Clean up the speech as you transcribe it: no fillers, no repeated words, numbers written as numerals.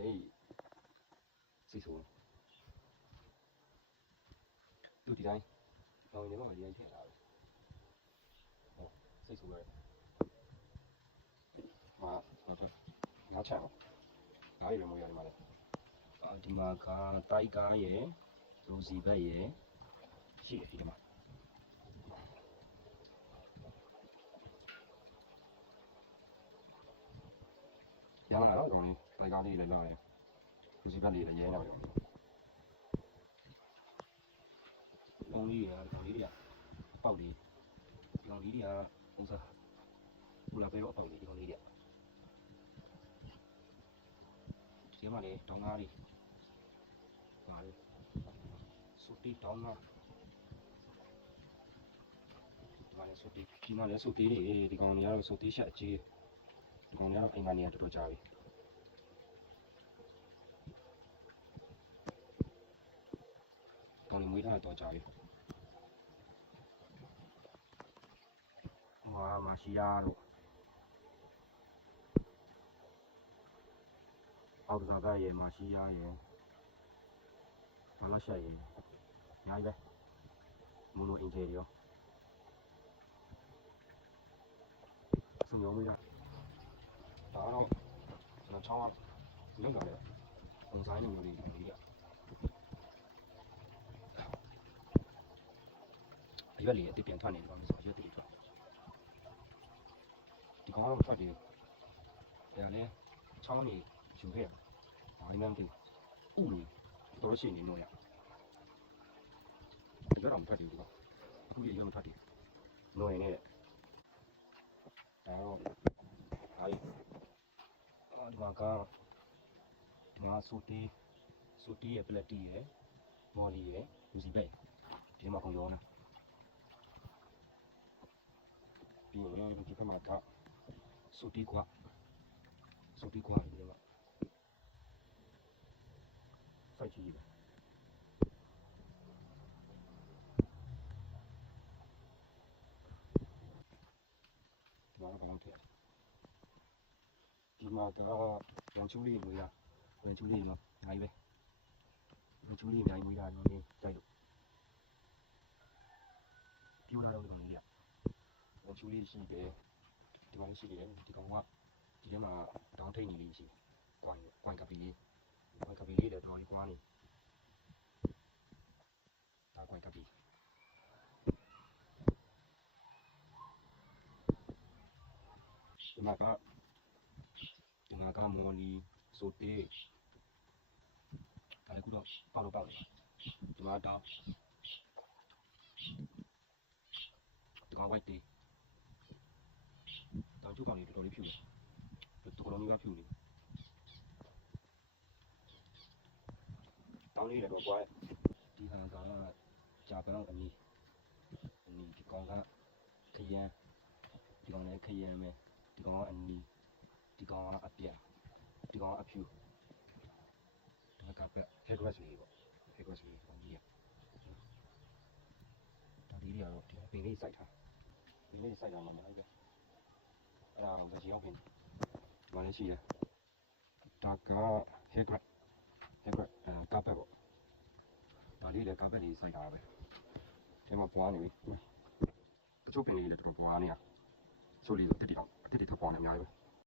嘿，谁说？有地တိုင်းလောင်နေမှာဒီတိုင်းထည့်လာပဲဟောစိတ်ဆိုးရတယ်ဟာနောက်ချက်အောင်ဒါတွေလည်းမရတယ်မှာလေဒီမှာကတိုက်ကားရယ်ရိုစီဘက်ရယ်ရှိတယ်ဒီမှာရလာတော့ဒီတိုက်ကားလေးလည်းလာတယ်ရိုစီဘက်လေးလည်းရဲနေတယ်ပုံလေးရကောင်လေးတွေကပေါက်လေးဒီကောင်လေးတွေကဥစားဘူလာပဲတော့ပေါက်လေးဒီကောင်လေးတွေကဒီမှာလေတောင်းကားလေးပါလေစုတီတောင်းကားဒီမှာလေစုတီဒီမှာလေစုတီလေးဒီကောင်လေးကတော့စုတီရှက်အကြီးဒီကောင်လေးကတော့အင်္ဂါနေရတော်တော်ကြာပြီကောင်လေးမွေးထားတော့ကြာပြီ马西亚咯，奥特萨耶，马西亚耶，马来西亚耶，哪一个？摩洛印度哟，是牛没呀？打到那超啊，能搞的，红山牛的牛的，越里这边团的，我们少些地方。ဒီကောင်ကတော့ထွက်တယ်။ဒါလည်းချောင်းနေယူခဲ့ရ။ဒါမှမဟုတ်ဥလို့တော်ရှိနေလို့ရ။ဒီကတော့မထွက်ဘူးကွာ။အခုရရမထွက်တယ်။နိုးရင်လည်းဒါတော့အဲဒီဒီမှာစူတီရဲ့ပလက်တီရဲ့မော်လီရဲ့လူစီဘက်ဒီမှာကောင်ရောနာပြီးရင်ဒီကမှာကစူတီကွာဒီမှာစိုက်ကြည့်တယ်ဒီမှာကတော့ထည့်ဒီမှာတော့ဝန်ချူလေးမွေးတာဝန်ချူလေးနော်အများကြီးပဲဝန်ချူလေးအများကြီးမွေးတာတော့နေကြိုက်လို့ပြိုးလာတော့ဒီကောင်လေးကဝန်ချူလေးရှိတယ်ဒီကောင်လေးရှိတယ်ဒီကောင်ကဒီထဲမှာတောင်းထိန်နေလေးရှိတယ်ကွိုင်ကပီလေးလည်းတော်တော်လေးကွာနေဒါကွိုင်ကပီဒီမှာကမော်လီဆိုတေးဒါလည်းခုတော့ပေါက်တယ်ဒီမှာတော့ဒီကောင်ဝိုက်တေးတောင်ကျုပ်ကောင်လေးတော်တော်လေးဖြူတယ်တော်တော်လေးကဖြူနေတောင်းလေးလည်းတော့ကွာဒီဟာကဂျပန်အနီဒီကောင်ကခရမ်းဒီကောင်လည်းခရမ်းပဲဒီကောင်ကအနီဒီကောင်ကအပြာဒီကောင်ကအဖြူဒါကပဲ headrest လေးပေါ့ headrest လေးကောင်ကြီးဒါလေးတွေကတော့ဒီပင်လေးစိုက်တာမှမဟုတ်ဘူးအဲ့ဒါတော့ကြောက်ပင်ဒီမှာလည်းရှိတယ်ဒါက headrest ကာပက်ပေါ့ဒါလေးလည်းကာပက်လေးစိုက်တာပဲဒီမှာပွားနေပြီတချို့ပင်လေးလည်းတော်တော်ပွားနေရချို့လေးအတစ်တွေထပ်ပွားနေအများကြီးပဲ